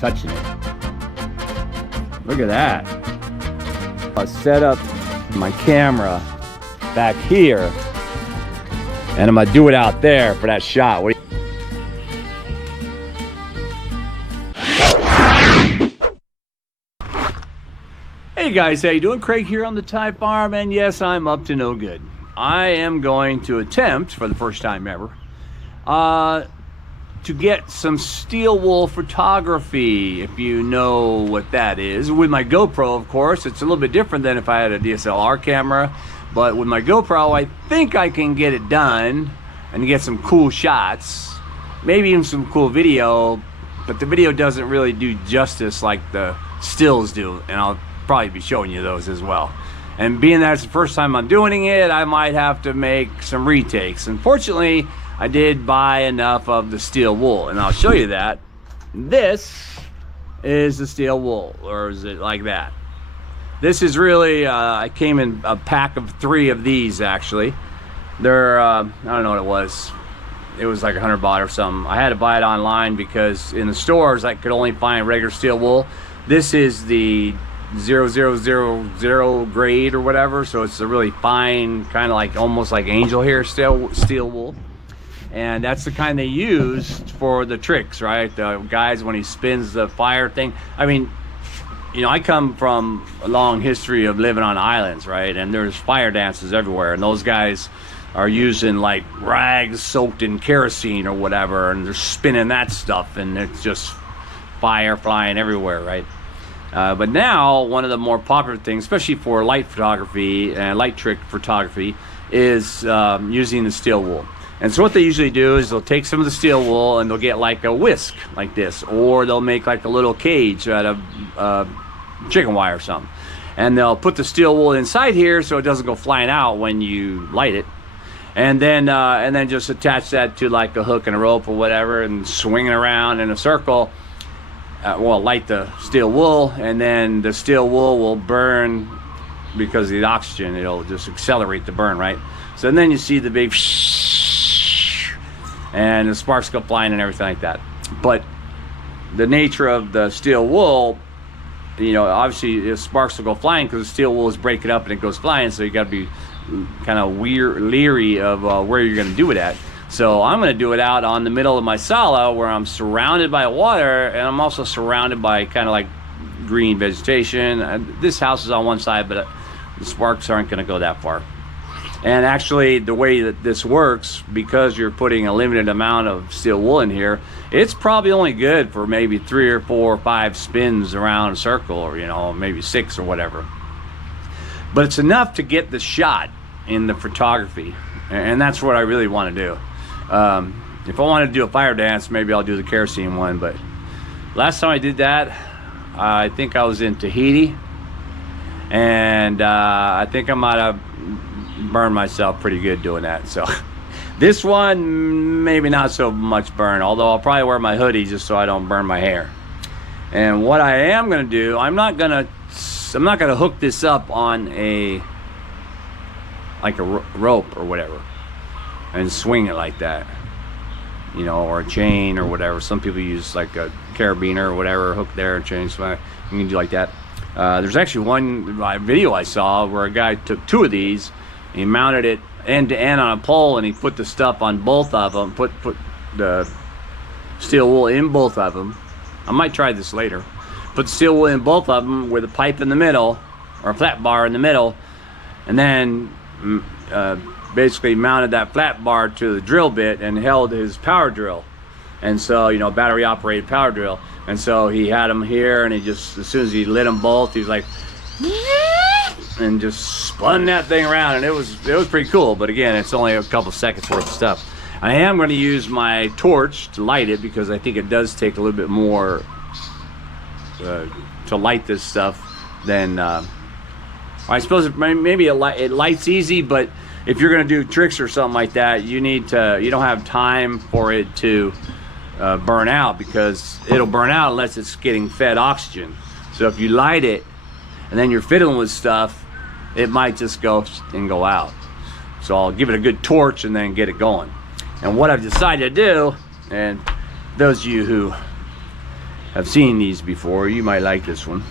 touching it. Look at that. I'll set up my camera back here, and I'm gonna do it out there for that shot. Hey guys, how you doing? Craig here on the Thai Farm, and yes, I'm up to no good. I am going to attempt, for the first time ever, to get some steel wool photography, if you know what that is. With my GoPro, of course, it's a little bit different than if I had a DSLR camera, but with my GoPro, I think I can get it done and get some cool shots, maybe even some cool video, but the video doesn't really do justice like the stills do, and I'll probably be showing you those as well. And being that it's the first time I'm doing it, I might have to make some retakes. Unfortunately, I did buy enough of the steel wool, and I'll show you that. This is the steel wool, or is it like that? This is really, I came in a pack of 3 of these actually. They're, I don't know what it was. It was like $100 or something. I had to buy it online because in the stores I could only find regular steel wool. This is the 0000 grade or whatever, so it's a really fine, kind of like almost like angel hair steel wool, and that's the kind they use for the tricks, right? The guys, when he spins the fire thing. I mean, you know, I come from a long history of living on islands, right? And there's fire dances everywhere, and those guys are using like rags soaked in kerosene or whatever, and they're spinning that stuff, and it's just fire flying everywhere, right? But now, one of the more popular things, especially for light photography and light trick photography, is using the steel wool. And so what they usually do is they'll take some of the steel wool and they'll get like a whisk like this, or they'll make like a little cage out of chicken wire or something. And they'll put the steel wool inside here so it doesn't go flying out when you light it. And then just attach that to like a hook and a rope or whatever, and swing it around in a circle. Well, light the steel wool, and then the steel wool will burn because of the oxygen. It'll just accelerate the burn, right? So then you see the big and the sparks go flying and everything like that. But the nature of the steel wool, you know, obviously the sparks will go flying because the steel wool is breaking up and it goes flying, so you got to be kind of leery of where you're going to do it at. So I'm going to do it out on the middle of my sala, where I'm surrounded by water, and I'm also surrounded by kind of like green vegetation. This house is on one side, but the sparks aren't going to go that far. And actually, the way that this works, because you're putting a limited amount of steel wool in here, it's probably only good for maybe 3 or 4 or 5 spins around a circle, or, you know, maybe 6 or whatever. But it's enough to get the shot in the photography, and that's what I really want to do. If I want to do a fire dance, maybe I'll do the kerosene one, but last time I did that, I think I was in Tahiti, and I think I might have burned myself pretty good doing that. So this one, maybe not so much burn, although I'll probably wear my hoodie just so I don't burn my hair. And what I am going to do, I'm not going to hook this up on a rope or whatever and swing it like that, you know, or a chain or whatever. Some people use like a carabiner or whatever, hook there and chain, so you can do like that. There's actually one video I saw where a guy took 2 of these, he mounted it end to end on a pole, and he put the stuff on both of them, put the steel wool in both of them. I might try this later. Put the steel wool in both of them with a pipe in the middle, or a flat bar in the middle, and then basically mounted that flat bar to the drill bit and held his power drill. And so, you know, battery operated power drill. And so he had them here, and he just, as soon as he lit them both, he was like, and just spun that thing around, and it was pretty cool. But again, it's only a couple seconds worth of stuff. I am going to use my torch to light it, because I think it does take a little bit more to light this stuff than I suppose maybe it lights easy, but if you're going to do tricks or something like that, you don't have time for it to burn out, because it'll burn out unless it's getting fed oxygen. So if you light it and then you're fiddling with stuff, it might just go out. So I'll give it a good torch and then get it going. And what I've decided to do, and those of you who have seen these before, you might like this one.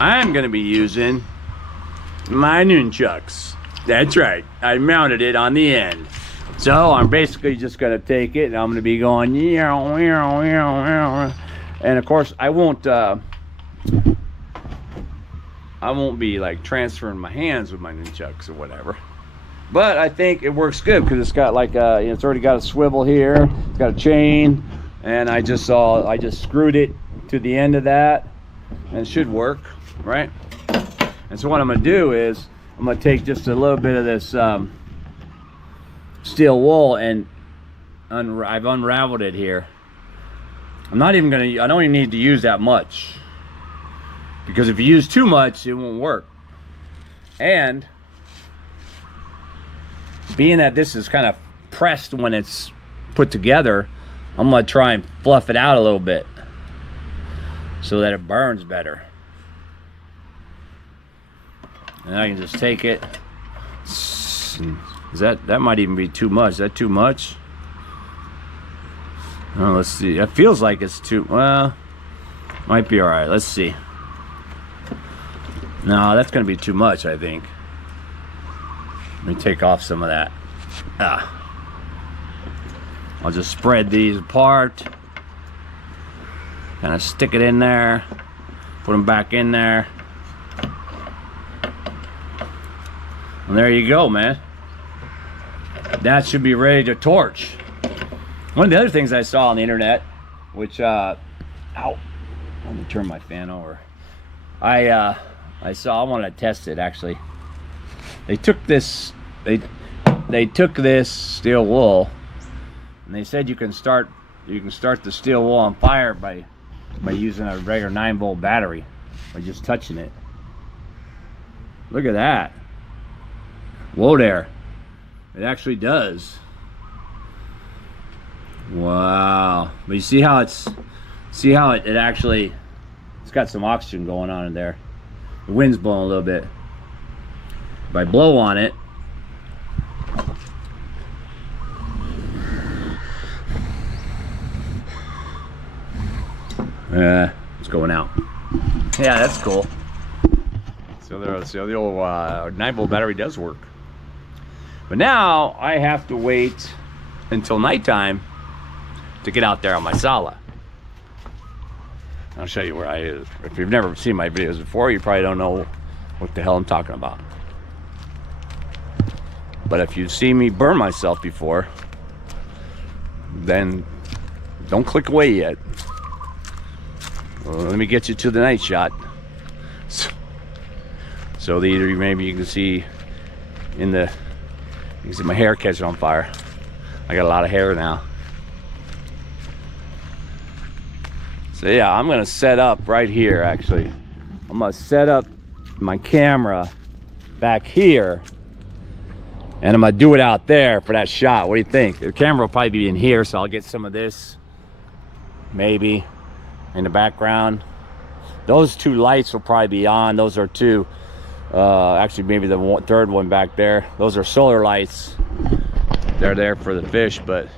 I'm gonna be using my nunchucks. That's right, I mounted it on the end. So I'm basically just gonna take it and I'm gonna be going, and of course I won't be like transferring my hands with my nunchucks or whatever. But I think it works good because it's got like a, it's already got a swivel here, it's got a chain, and I just screwed it to the end of that, and it should work, right? And so what I'm gonna do is I'm gonna take just a little bit of this steel wool, and I've unraveled it here. I'm not even gonna, I don't even need to use that much, because if you use too much it won't work. And being that this is kind of pressed when it's put together, I'm gonna try and fluff it out a little bit so that it burns better. And I can just take it. That might even be too much. Is that too much? Oh, let's see. It feels like it's too, well, might be all right. Let's see. No, that's gonna be too much, I think. Let me take off some of that. I'll just spread these apart, kind of stick it in there, put them back in there, and there you go, man. That should be ready to torch. One of the other things I saw on the internet, which ow, let me turn my fan over. I wanted to test it actually. They took this steel wool, and they said you can start the steel wool on fire by using a regular 9-volt battery, by just touching it. Look at that. Whoa there. It actually does. Wow. But you see how it actually, it's got some oxygen going on in there. The wind's blowing a little bit. If I blow on it, it's going out. Yeah, that's cool. So the old 9-volt battery does work. But now I have to wait until nighttime to get out there on my Sala. I'll show you where I is. If you've never seen my videos before, you probably don't know what the hell I'm talking about. But if you've seen me burn myself before, then don't click away yet. Well, let me get you to the night shot. So maybe you can see you can see my hair catching on fire. I got a lot of hair now. So yeah, I'm gonna set up right here actually. I'm gonna set up my camera back here, and I'm gonna do it out there for that shot. What do you think? The camera will probably be in here, so I'll get some of this maybe in the background. Those two lights will probably be on. Those are two, actually maybe the third one back there. Those are solar lights. They're there for the fish, but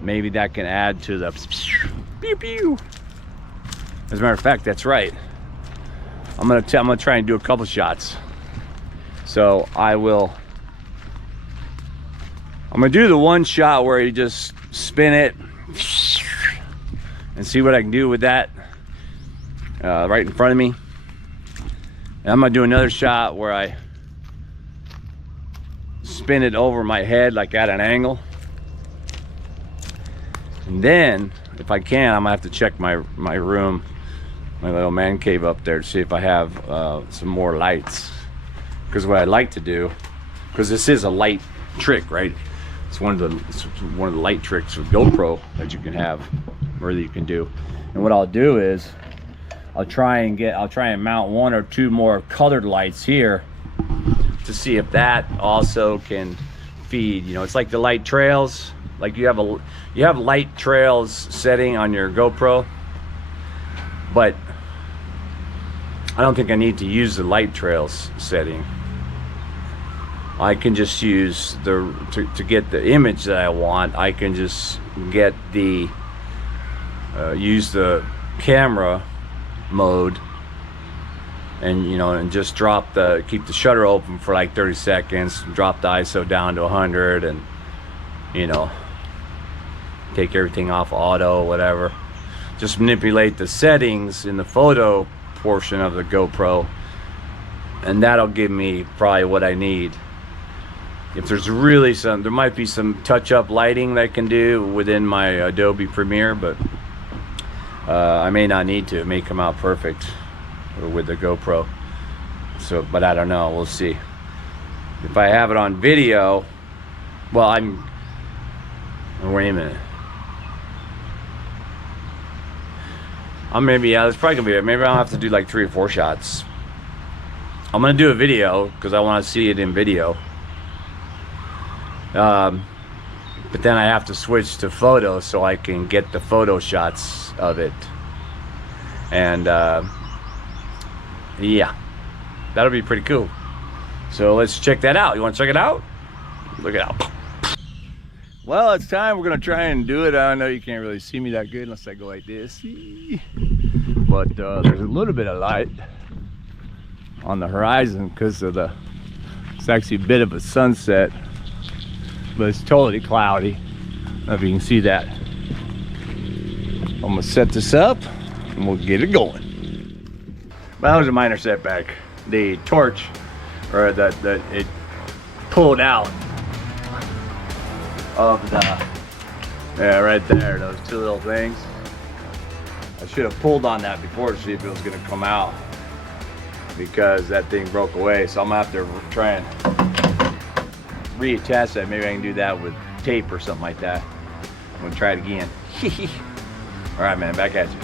maybe that can add to the pew pew. As a matter of fact, that's right. I'm gonna try and do a couple shots. So I'm gonna do the one shot where you just spin it and see what I can do with that right in front of me. And I'm gonna do another shot where I spin it over my head, like at an angle. And then, if I can, I'm gonna have to check my room, my little man cave up there, to see if I have some more lights. Because what I'd like to do, because this is a light trick, right? It's one of the light tricks with GoPro that you can have, or that you can do. And what I'll do is I'll try and mount one or two more colored lights here to see if that also can feed. You know, it's like the light trails. Like you have light trails setting on your GoPro, but I don't think I need to use the light trails setting. I can just use to get the image that I want. I can just get use the camera mode, and you know, and just keep the shutter open for like 30 seconds, drop the ISO down to 100, and you know, take everything off auto, whatever. Just manipulate the settings in the photo portion of the GoPro, and that'll give me probably what I need. If there's really there might be some touch-up lighting that I can do within my Adobe Premiere, but I may not need to. It may come out perfect with the GoPro. So, but I don't know. We'll see. If I have it on video, well, wait a minute. Maybe, yeah, it's probably gonna be it. Maybe I'll have to do like 3 or 4 shots. I'm gonna do a video because I want to see it in video. But then I have to switch to photo so I can get the photo shots of it. And yeah, that'll be pretty cool. So let's check that out. You want to check it out? Look it out. Well, it's time. We're gonna try and do it. I know you can't really see me that good unless I go like this, but there's a little bit of light on the horizon because of it's actually a bit of a sunset, but it's totally cloudy. I don't know if you can see that. I'm gonna set this up and we'll get it going. Well, that was a minor setback. The torch, or it pulled out of yeah, right there, those 2 little things. I should have pulled on that before to see if it was going to come out, because that thing broke away. So I'm gonna have to try and reattach that. Maybe I can do that with tape or something like that. I'm gonna try it again. All right, man, back at you.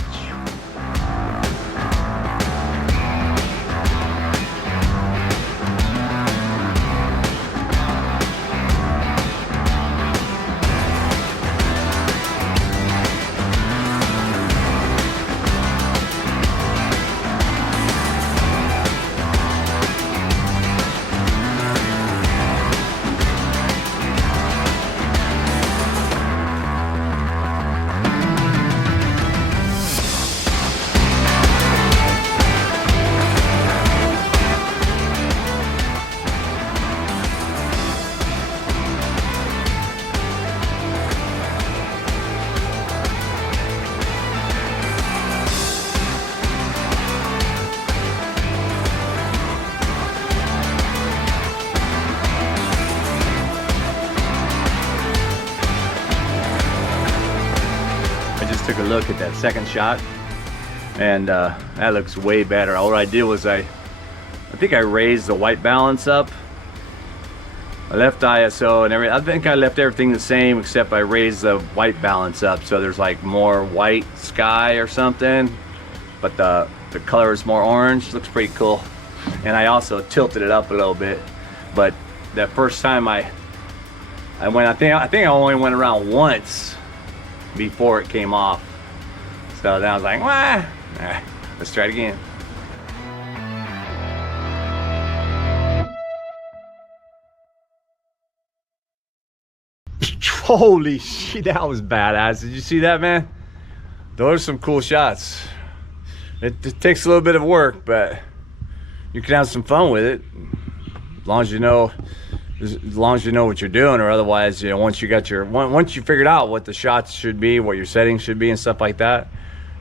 Took a look at that second shot, and that looks way better. All I did was I think I raised the white balance up. I left ISO and everything. I think I left everything the same, except I raised the white balance up so there's like more white sky or something, but the color is more orange. Looks pretty cool. And I also tilted it up a little bit. But that first time I went, I think I only went around once before it came off. So then I was like, wah, let's try it again. Holy shit, that was badass. Did you see that, man? Those are some cool shots. It takes a little bit of work, but you can have some fun with it, as long as you know what you're doing. Or otherwise, you know, once you figured out what the shots should be, what your settings should be and stuff like that,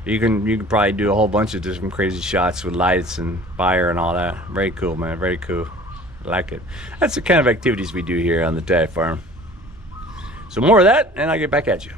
you can probably do a whole bunch of different crazy shots with lights and fire and all that. Very cool, man. Very cool. I like it. That's the kind of activities we do here on the DJI farm. So more of that, and I'll get back at you.